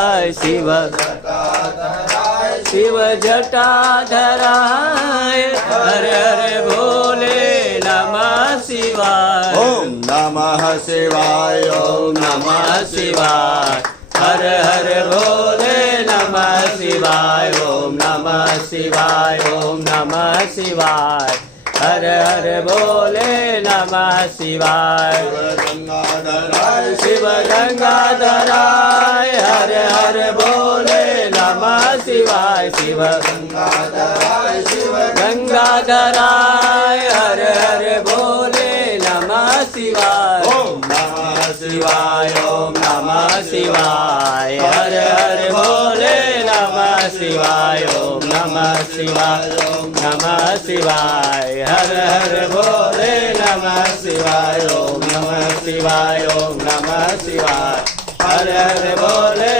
शिव शिव जटाधराय हरे हरे भोले नमः शिवाय। ओम नमः शिवाय ओम नमः शिवाय हरे हरे भोले नमः शिवाय। ओम नमः शिवाय ओम नमः शिवाय हरे हरे भोले नमः शिवाय। शिव गंगाधराय हरे हरे भोले नमः शिवाय। शिव गंगाधराय हरे हरे भोले नमः शिवाय। ओम नमः शिवाय ओम नमः शिवाय हरे हरे भोले नमः शिवाय। ओम नमः शिवाय ओम नमः शिवाय हरे हरे भोले नमः शिवाय। ओम नमः शिवाय ओम नमः शिवाय हरे हरे भोले।